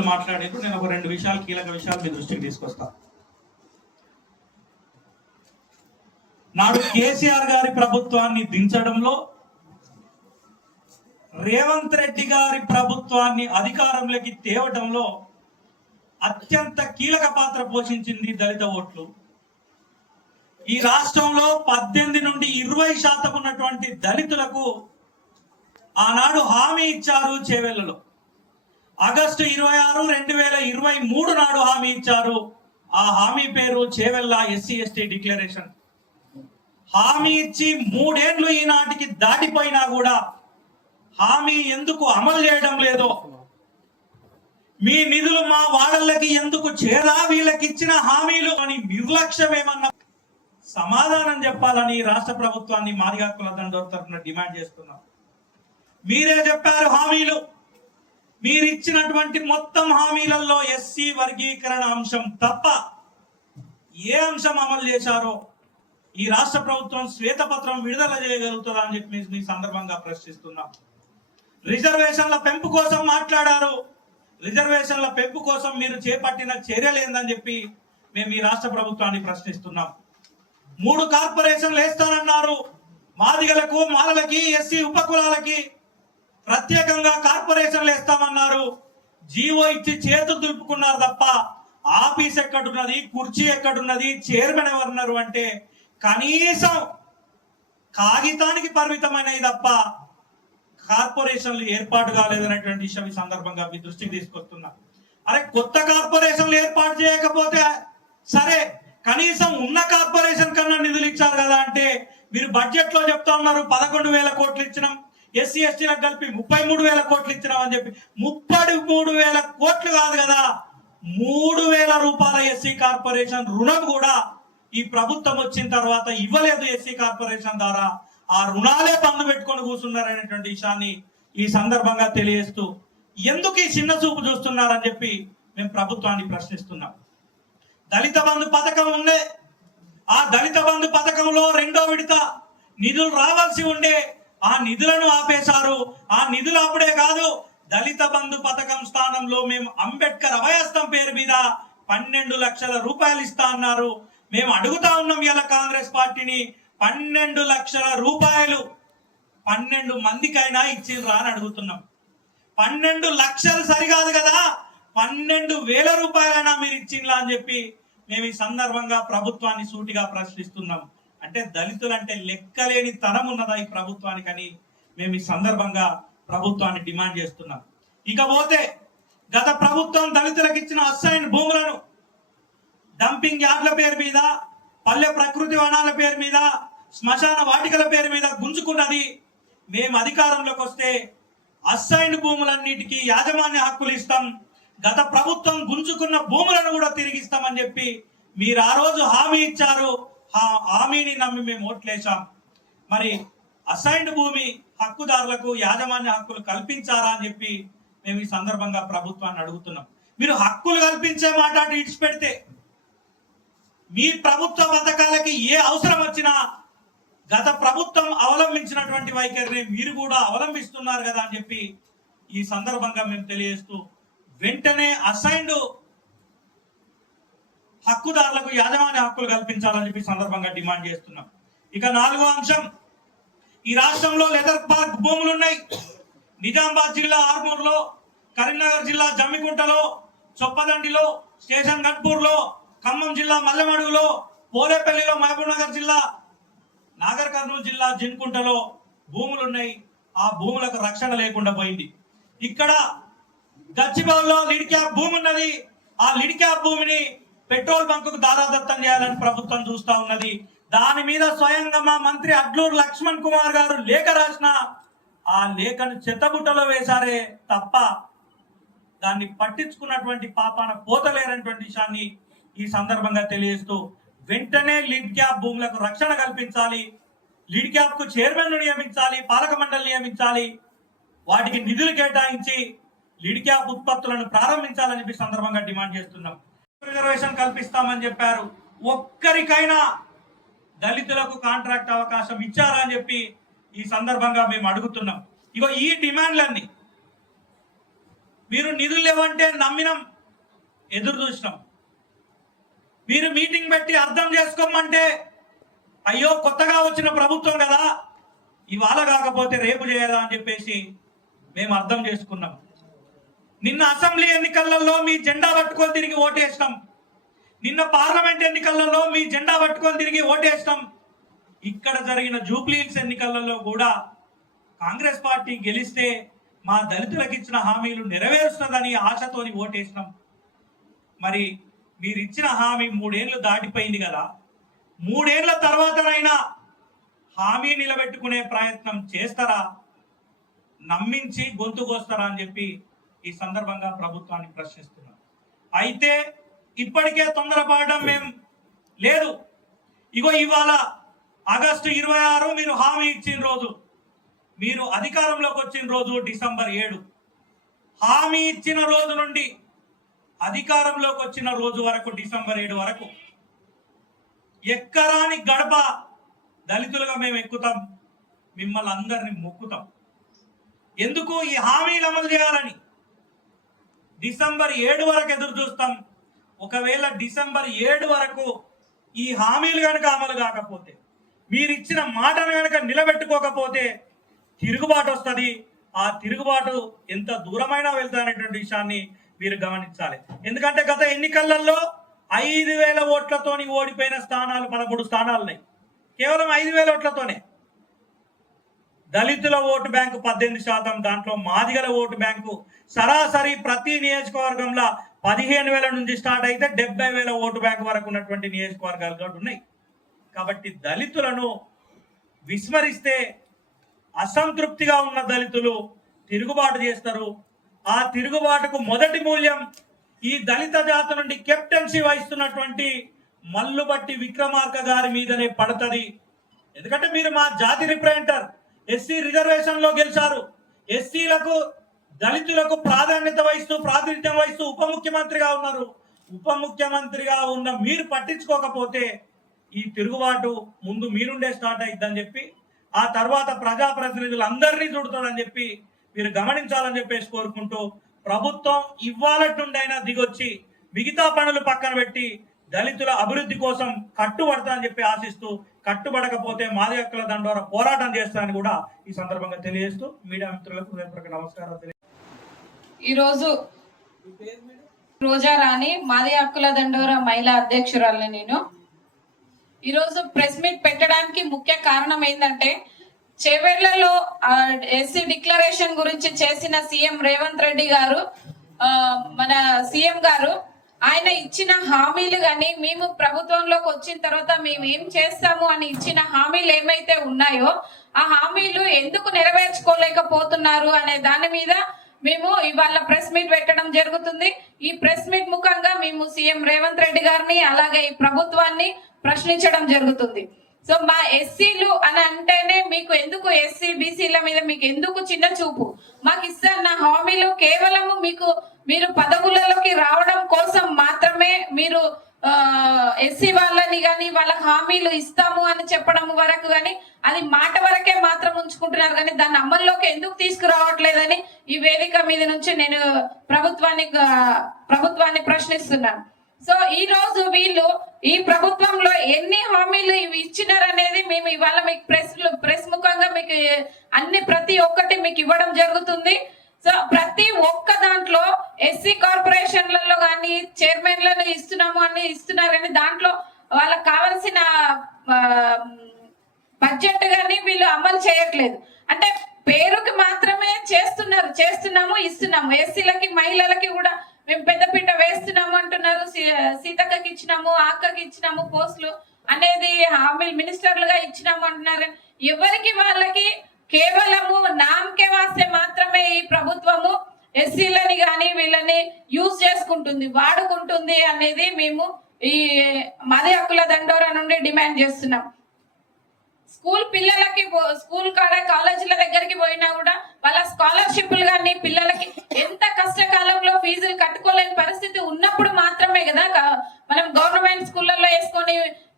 సోదరులు మాట్లాడారు. నేను ఒక 2 విషయాలు, కీలక విషయాలు మీ దృష్టికి తీసుకొస్తా. నాడు కేసీఆర్ గారి ప్రభుత్వాన్ని దించడంలో, రేవంత్ రెడ్డి గారి ప్రభుత్వాన్ని అధికారంలోకి తేవడంలో అత్యంత కీలక పాత్ర పోషించింది దళిత ఓట్లు. ఈ రాష్ట్రంలో 18 నుండి 20% ఉన్నటువంటి దళితులకు ఆనాడు హామీ ఇచ్చారు. చేవెళ్లలో ఆగస్టు 26, 2023 నాడు హామీ ఇచ్చారు. ఆ హామీ పేరు చేవెళ్ల ఎస్సీ ఎస్టీ డిక్లరేషన్. హామీ ఇచ్చి 3 ఏళ్లు ఈనాటికి దాటిపోయినా కూడా హామీ ఎందుకు అమలు చేయడం లేదో, మీ నిధులు మా వాడళ్ళకి ఎందుకు చేరా, వీళ్ళకి ఇచ్చిన హామీలు అని నిర్లక్ష్యం ఏమన్నా సమాధానం చెప్పాలని రాష్ట్ర ప్రభుత్వాన్ని మాదిగ హక్కుల దండోర తరఫున డిమాండ్ చేస్తున్నాం. మీరే చెప్పారు హామీలు, మీరు ఇచ్చినటువంటి మొత్తం హామీలలో ఎస్సీ వర్గీకరణ అంశం తప్ప ఏ అంశం అమలు చేశారో ఈ రాష్ట్ర ప్రభుత్వం శ్వేతపత్రం విడుదల చేయగలుగుతుందా అని చెప్పి మీ సందర్భంగా ప్రశ్నిస్తున్నాం. రిజర్వేషన్ల పెంపు కోసం మాట్లాడారు. రిజర్వేషన్ల పెంపు కోసం మీరు చేపట్టిన చర్యలు ఏందని చెప్పి మేము ఈ రాష్ట్ర ప్రభుత్వాన్ని ప్రశ్నిస్తున్నాం. 3 కార్పొరేషన్లు వేస్తానన్నారు. మాదిగలకు, మాలలకి, ఎస్సీ ఉపకులాలకి ప్రత్యేకంగా కార్పొరేషన్లు వేస్తామన్నారు. జీవో ఇచ్చి చేతులు దులుపుకున్నారు తప్ప ఆఫీస్ ఎక్కడున్నది, కుర్చీ ఎక్కడున్నది, చైర్మన్ ఎవరున్నారు అంటే కనీసం కాగితానికి పరిమితమైనవి తప్ప కార్పొరేషన్లు ఏర్పాటు కాలేదనేటువంటి విషయం ఈ సందర్భంగా మీ దృష్టికి తీసుకొస్తున్నా. అరే, కొత్త కార్పొరేషన్లు ఏర్పాటు చేయకపోతే సరే, కనీసం ఉన్న కార్పొరేషన్ కన్నా నిధులు ఇచ్చారు కదా అంటే మీరు బడ్జెట్ లో చెప్తా ఉన్నారు 11,000 కోట్లు ఇచ్చినాం, ఎస్సీ ఎస్టీలకు కలిపి 33,000 కోట్లు ఇచ్చినాం అని చెప్పి. 33,000 కోట్లు కాదు కదా, 3,000 రూపాయల ఎస్సీ కార్పొరేషన్ రుణం కూడా ఈ ప్రభుత్వం వచ్చిన తర్వాత ఇవ్వలేదు. ఎస్సీ కార్పొరేషన్ ద్వారా ఆ రుణాలే బంధు పెట్టుకొని కూర్చున్నారనేటువంటి విషయాన్ని ఈ సందర్భంగా తెలియజేస్తూ, ఎందుకు ఈ చిన్న చూపు చూస్తున్నారని చెప్పి మేము ప్రభుత్వాన్ని ప్రశ్నిస్తున్నాం. దళిత బంధు పథకం ఉండే, ఆ దళిత బంధు పథకంలో 2వ విడత నిధులు రావాల్సి ఉండే, ఆ నిధులను ఆపేశారు. ఆ నిధులు అప్పుడే కాదు, దళిత బంధు పథకం స్థానంలో మేము అంబేద్కర్ అభయస్థం పేరు మీద 12 లక్షల రూపాయలు ఇస్తా అన్నారు. మేము అడుగుతా ఉన్నాం ఇలా కాంగ్రెస్ పార్టీని, 12 లక్షల రూపాయలు 12 మందికైనా ఇచ్చిర్రా అని అడుగుతున్నాం. 12 లక్షలు సరికాదు కదా, 12,000 రూపాయలైనా మీరు ఇచ్చిండ్లా అని చెప్పి మేము ఈ సందర్భంగా ప్రభుత్వాన్ని సూటిగా ప్రశ్నిస్తున్నాం. అంటే దళితులు అంటే లెక్కలేని తరం ఉన్నదా ఈ ప్రభుత్వానికని మేము ఈ సందర్భంగా ప్రభుత్వాన్ని డిమాండ్ చేస్తున్నాం. ఇకపోతే గత ప్రభుత్వం దళితులకు ఇచ్చిన అసైన్ భూములను డంపింగ్ యార్డ్ల పేరు మీద, పల్లె ప్రకృతి వనాల పేరు మీద, శ్మశాన వాటికల పేరు మీద గుంజుకున్నది. మేము అధికారంలోకి వస్తే అసైన్ భూములన్నిటికీ యాజమాన్య హక్కులు ఇస్తాం, గత ప్రభుత్వం గుంజుకున్న భూములను కూడా తిరిగిస్తామని చెప్పి మీరు ఆ రోజు హామీ ఇచ్చారు. ఆ హామీని నమ్మి మేము ఓట్లేసాం. మరి అసైన్డ్ భూమి హక్కుదారులకు యాజమాన్య హక్కులు కల్పించారా అని చెప్పి మేము ఈ సందర్భంగా ప్రభుత్వాన్ని అడుగుతున్నాం. మీరు హక్కులు కల్పించే మాట ఇడిచిపెడితే మీ ప్రభుత్వ పథకాలకి ఏ అవసరం వచ్చినా గత ప్రభుత్వం అవలంబించినటువంటి వైఖరిని మీరు కూడా అవలంబిస్తున్నారు కదా అని చెప్పి ఈ సందర్భంగా మేము తెలియజేస్తూ, వెంటనే అసైన్డ్ హక్కుదారులకు యాజమాన్య హక్కులు కల్పించాలని చెప్పి సందర్భంగా డిమాండ్ చేస్తున్నాం. ఇక 4వ అంశం, ఈ రాష్ట్రంలో లెదర్ పార్క్ భూములు ఉన్నాయి. నిజామాబాద్ జిల్లా ఆర్మూర్లో, కరీంనగర్ జిల్లా జమ్మికుంటలో, చొప్పదండిలో, స్టేషన్ గన్పూర్లో, ఖమ్మం జిల్లా మల్లెమడుగులో, పోలేపల్లిలో, మహబూబ్ నగర్ జిల్లా, నాగర్ కర్నూలు జిల్లా జిన్కుంటలో భూములు ఉన్నాయి. ఆ భూములకు రక్షణ లేకుండా పోయింది. ఇక్కడ గచ్చిబౌల్లో లిడ్ క్యాప్ భూమి ఉన్నది. ఆ లిడ్ క్యాప్ భూమిని పెట్రోల్ బంకుకు దారాదత్తం చేయాలని ప్రభుత్వం చూస్తా ఉన్నది. దాని మీద స్వయంగా మా మంత్రి అడ్లూరు లక్ష్మణ్ కుమార్ గారు లేఖ రాసిన ఆ లేఖను చెత్తబుట్టలో వేశారే తప్ప దాన్ని పట్టించుకున్నటువంటి పాపాన పోతలేరనేటువంటి విషయాన్ని ఈ సందర్భంగా తెలియజేస్తూ, వెంటనే లిడ్ క్యాప్ భూములకు రక్షణ కల్పించాలి, లిడ్ క్యాప్ కు చైర్మన్ నియమించాలి, పాలక మండలి నియమించాలి, వాటికి నిధులు కేటాయించి లిడ్ క్యాప్ ఉత్పత్తులను ప్రారంభించాలని సందర్భంగా డిమాండ్ చేస్తున్నాం. రిజర్వేషన్ కల్పిస్తామని చెప్పారు, ఒక్కరికైనా దళితులకు కాంట్రాక్ట్ అవకాశం ఇచ్చారా అని చెప్పి ఈ సందర్భంగా మేము అడుగుతున్నాం. ఇగో ఈ డిమాండ్లన్నీ మీరు నిధులు లేవంటే నమ్మినాం, ఎదురు చూసినాం. మీరు మీటింగ్ పెట్టి అర్థం చేసుకోమంటే అయ్యో కొత్తగా వచ్చిన ప్రభుత్వం కదా, ఇవాళ కాకపోతే రేపు చేయదా అని చెప్పేసి మేము అర్థం చేసుకున్నాం. నిన్న అసెంబ్లీ ఎన్నికలలో మీ జెండా పట్టుకొని తిరిగి ఓటేసినాం. నిన్న పార్లమెంట్ ఎన్నికలలో మీ జెండా పట్టుకొని తిరిగి ఓటేసినాం. ఇక్కడ జరిగిన జూబ్లీహిల్స్ ఎన్నికలలో కూడా కాంగ్రెస్ పార్టీ గెలిస్తే మా దళితులకు ఇచ్చిన హామీలు నెరవేరుస్తుందని ఆశతోని ఓటేసినాం. మరి మీరు ఇచ్చిన హామీ 3 ఏళ్ళు దాటిపోయింది కదా, 3 ఏళ్ల తర్వాతనైనా హామీ నిలబెట్టుకునే ప్రయత్నం చేస్తారా, నమ్మించి గొంతు కోస్తారా అని చెప్పి ఈ సందర్భంగా ప్రభుత్వాన్ని ప్రశ్నిస్తున్నాం. అయితే ఇప్పటికే తొందరపడడం మేము లేదు. ఇగో ఇవాళ ఆగస్టు 26 మీరు హామీ ఇచ్చిన రోజు, మీరు అధికారంలోకి వచ్చిన రోజు డిసెంబర్ 7. హామీ ఇచ్చిన రోజు నుండి అధికారంలోకి వచ్చిన రోజు వరకు డిసెంబర్ 7 వరకు ఎక్కరాని గడప దళితులుగా మేము ఎక్కుతాం, మిమ్మల్ని అందరినీ మొక్కుతాం. ఎందుకు? ఈ హామీలు అమలు చేయాలని. డిసెంబర్ 7 వరకు ఎదురు చూస్తాం. ఒకవేళ డిసెంబర్ 7 వరకు ఈ హామీలు కనుక అమలు కాకపోతే, మీరు ఇచ్చిన మాటను కనుక నిలబెట్టుకోకపోతే తిరుగుబాటు వస్తుంది. ఆ తిరుగుబాటు ఎంత దూరమైనా వెళ్తానటువంటి విషయాన్ని మీరు గమనించాలి. ఎందుకంటే గత ఎన్నికలలో 5,000 ఓట్లతోని ఓడిపోయిన స్థానాలు 13 స్థానాలు ఉన్నాయి. కేవలం 5,000 ఓట్లతోనే. దళితుల ఓటు బ్యాంకు 18%, దాంట్లో మాదిగల ఓటు బ్యాంకు సరాసరి ప్రతి నియోజకవర్గంలో 15,000 నుంచి స్టార్ట్ అయితే 70,000 ఓటు బ్యాంకు వరకు ఉన్నటువంటి నియోజకవర్గాలు కూడా ఉన్నాయి. కాబట్టి దళితులను విస్మరిస్తే అసంతృప్తిగా ఉన్న దళితులు తిరుగుబాటు చేస్తారు. ఆ తిరుగుబాటుకు మొదటి మూల్యం ఈ దళిత జాతి నుండి కెప్టెన్సీ వహిస్తున్నటువంటి మల్లుబట్టి విక్రమార్క గారి మీదనే పడుతుంది. ఎందుకంటే మీరు మా జాతి రిప్రజెంటర్, ఎస్సీ రిజర్వేషన్ లో గెలిచారు. ఎస్సీలకు దళితులకు ప్రాధాన్యత వహిస్తూ ప్రాతినిధ్యం వహిస్తూ ఉప ముఖ్యమంత్రిగా ఉన్నారు. ఉప ముఖ్యమంత్రిగా ఉన్న మీరు పట్టించుకోకపోతే ఈ తిరుగుబాటు ముందు మీరుండే స్టార్ట్ అయిద్దని చెప్పి, ఆ తర్వాత ప్రజాప్రతినిధులు అందరినీ చూడుతుందని చెప్పి మీరు గమనించాలని చెప్పేసి కోరుకుంటూ, ప్రభుత్వం ఇవ్వాలటుండైనా దిగొచ్చి మిగతా పనులు పక్కన పెట్టి దళితుల అభివృద్ధి కోసం కట్టుబడతా అని చెప్పి ఆశిస్తూ, కట్టుబడకపోతే మాది హక్కుల దండోరా పోరాటం చేస్తానని కూడా ఈ సందర్భంగా తెలియజేస్తూ మీడియా మిత్రులకు హృదయపూర్వక నమస్కారాలు. ఈరోజు రోజా రాణి, మాది హక్కుల దండోరా మహిళా అధ్యక్షురాలని నేను. ఈరోజు ప్రెస్ మీట్ పెట్టడానికి ముఖ్య కారణం ఏంటంటే, చేవెళ్లలో ఎస్సీ డిక్లరేషన్ గురించి చేసిన సీఎం రేవంత్ రెడ్డి గారు, మన సీఎం గారు, ఆయన ఇచ్చిన హామీలు కానీ మేము ప్రభుత్వంలోకి వచ్చిన తర్వాత మేము ఏం చేస్తాము అని ఇచ్చిన హామీలు ఏమైతే ఉన్నాయో ఆ హామీలు ఎందుకు నెరవేర్చుకోలేకపోతున్నారు అనే దాని మీద మేము ఇవాళ ప్రెస్ మీట్ పెట్టడం జరుగుతుంది. ఈ ప్రెస్ మీట్ ముఖంగా మేము సీఎం రేవంత్ రెడ్డి గారిని అలాగే ఈ ప్రభుత్వాన్ని ప్రశ్నించడం జరుగుతుంది. సో మా ఎస్సీలు అని అంటేనే మీకు ఎందుకు, ఎస్సీ బీసీల మీద మీకు ఎందుకు చిన్న చూపు? మాకు ఇస్తున్న హామీలు కేవలము మీరు పదవులలోకి రావడం కోసం మాత్రమే మీరు ఎస్సీ వాళ్ళని కానీ వాళ్ళకి హామీలు ఇస్తాము అని చెప్పడం వరకు కానీ అది మాట వరకే మాత్రం ఉంచుకుంటున్నారు, కానీ దాన్ని అమల్లోకి ఎందుకు తీసుకురావట్లేదని ఈ వేదిక మీద నుంచి నేను ప్రభుత్వాన్ని ప్రశ్నిస్తున్నాను. సో ఈ రోజు వీళ్ళు ఈ ప్రభుత్వంలో ఎన్ని హామీలు ఇచ్చినారనేది మేము ఇవాళ మీకు ప్రెస్ ముఖంగా మీకు ప్రతి ఒక్కటి మీకు ఇవ్వడం జరుగుతుంది. సో ప్రతి ఒక్క దాంట్లో ఎస్సీ కార్పొరేషన్లలో కానీ చైర్మన్లను ఇస్తున్నారు కానీ దాంట్లో వాళ్ళకి కావాల్సిన బడ్జెట్ కానీ వీళ్ళు అమలు చేయట్లేదు. అంటే పేరుకి మాత్రమే చేస్తున్నాము ఇస్తున్నాము. ఎస్సీలకి మహిళలకి కూడా మేము పెద్దపీట వేస్తున్నాము అంటున్నారు. సీతక్కకి ఇచ్చినాము, అక్కకి ఇచ్చినాము పోస్టులు అనేది హామీలు మినిస్టర్లుగా ఇచ్చినాము అంటున్నారు. ఎవరికి వాళ్ళకి కేవలము నామకే వాస్తే మాత్రమే ఈ ప్రభుత్వము ఎస్సీలని కానీ వీళ్ళని యూజ్ చేసుకుంటుంది, వాడుకుంటుంది అనేది మేము ఈ మాది హక్కుల దండోరా నుండి డిమాండ్ చేస్తున్నాం. స్కూల్ పిల్లలకి స్కూల్ కాడ కాలేజీల దగ్గరికి పోయినా కూడా వాళ్ళ స్కాలర్షిప్లు కానీ పిల్లలకి ఎంత కష్టకాలంలో ఫీజులు కట్టుకోలేని పరిస్థితి ఉన్నప్పుడు మాత్రమే కదా మనం గవర్నమెంట్ స్కూళ్ళల్లో వేసుకొని,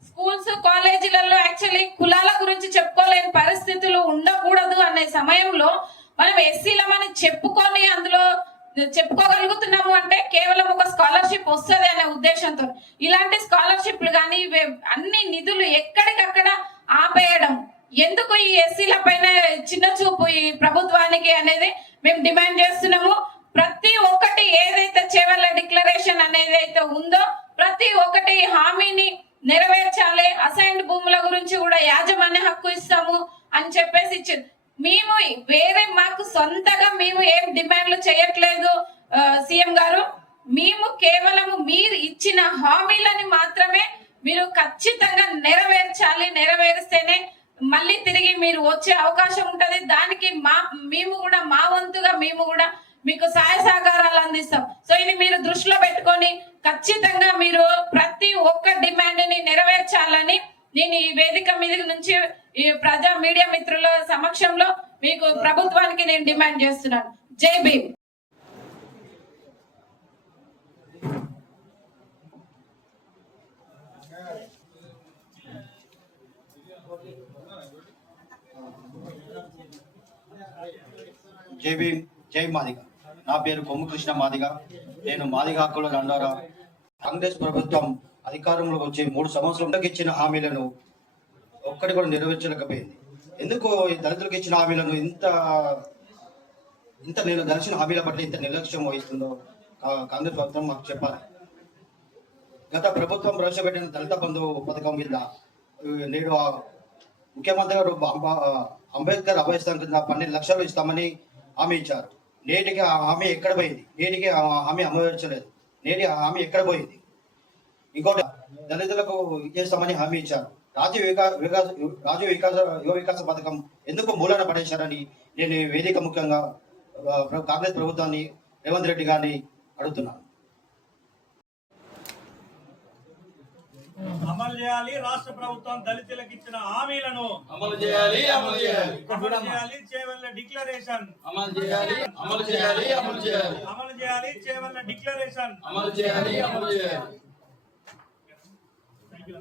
స్కూల్స్ కాలేజీలలో యాక్చువల్లీ కులాల గురించి చెప్పుకోలేని పరిస్థితులు ఉండకూడదు అనే సమయంలో మనం ఎస్సీలమని చెప్పుకొని అందులో చెప్పుకోగలుగుతున్నాము అంటే కేవలం ఒక స్కాలర్షిప్ వస్తుంది అనే ఉద్దేశంతో ఇలాంటి స్కాలర్షిప్లు కానీ అన్ని నిధులు ఎక్కడికక్కడ ఆపేయడం ఎందుకు ఈ ఎస్సీల పైన చిన్న చూపు ఈ ప్రభుత్వానికి అనేది మేము డిమాండ్ చేస్తున్నాము. ప్రతి ఒక్కటి ఏదైతే చేవెళ్ళ డిక్లరేషన్ అనేది అయితే ఉందో ప్రతి ఒక్కటి హామీని నెరవేర్చాలి. అసైన్డ్ భూముల గురించి కూడా యాజమాన్య హక్కు ఇస్తాము అని చెప్పేసి ఇచ్చింది. మేము వేరే మాకు సొంతగా మేము ఏం డిమాండ్లు చేయట్లేదు సీఎం గారు. మేము కేవలము మీరు ఇచ్చిన హామీలని మాత్రమే మీరు ఖచ్చితంగా నెరవేర్చాలి. నెరవేరిస్తేనే మళ్ళీ తిరిగి మీరు వచ్చే అవకాశం ఉంటది. దానికి మేము కూడా మా వంతుగా మేము కూడా మీకు సహాయ సహకారాలు అందిస్తాం. సో ఇది మీరు దృష్టిలో పెట్టుకొని ఖచ్చితంగా మీరు ప్రతి ఒక్క డిమాండ్ ని నెరవేర్చాలని నేను ఈ వేదిక మీద నుంచి ఈ ప్రజా మీడియా మిత్రుల సమక్షంలో మీకు ప్రభుత్వానికి నేను డిమాండ్ చేస్తున్నాను. జై భీమ్. జై భీమ్, జై మాదిగ. నా పేరు కొమ్ము కృష్ణ మాదిగ. నేను మాదిగ హక్కుల దండోరా. కాంగ్రెస్ ప్రభుత్వం అధికారంలోకి వచ్చి 3 సంవత్సరాలకు ఇచ్చిన హామీలను ఒక్కటి కూడా నెరవేర్చలేకపోయింది. ఎందుకు ఈ దళితులకు ఇచ్చిన హామీలను ఇంత నేను దర్శన హామీల పట్ల ఇంత నిర్లక్ష్యం వహిస్తుందో కాంగ్రెస్ ప్రభుత్వం మాకు చెప్పాలి. గత ప్రభుత్వం ప్రవేశపెట్టిన దళిత బంధు పథకం కింద నేడు ముఖ్యమంత్రి గారు అంబేద్కర్ అభయస్థానం కింద 12 లక్షలు ఇస్తామని హామీ ఇచ్చారు. నేటికి ఆ హామీ ఎక్కడ పోయింది? నేటికి ఆ హామీ అమలుపరచలేదు. నేటి ఆ హామీ ఎక్కడ పోయింది? ఇంకోటి, దళితులకు ఇచ్చేస్తామని హామీ ఇచ్చారు. రాజ్య వికాస యువ వికాస పథకం ఎందుకు మూలన పడేశారని నేను వేదిక ముఖ్యంగా కాంగ్రెస్ ప్రభుత్వాన్ని, రేవంత్ రెడ్డి గారిని అడుగుతున్నాను. అమలు చేయాలి. రాష్ట్ర ప్రభుత్వం దళితులకు ఇచ్చిన హామీలను అమలు చేయాలి. అమలు చేయాలి. చేవెళ్ళ డిక్లరేషన్ అమలు చేయాలి. అమలు చేయాలి. అమలు చేయాలి. అమలు చేయాలి. చేవెళ్ళ డిక్లరేషన్ అమలు చేయాలి. అమలు చేయాలి. థాంక్యూ.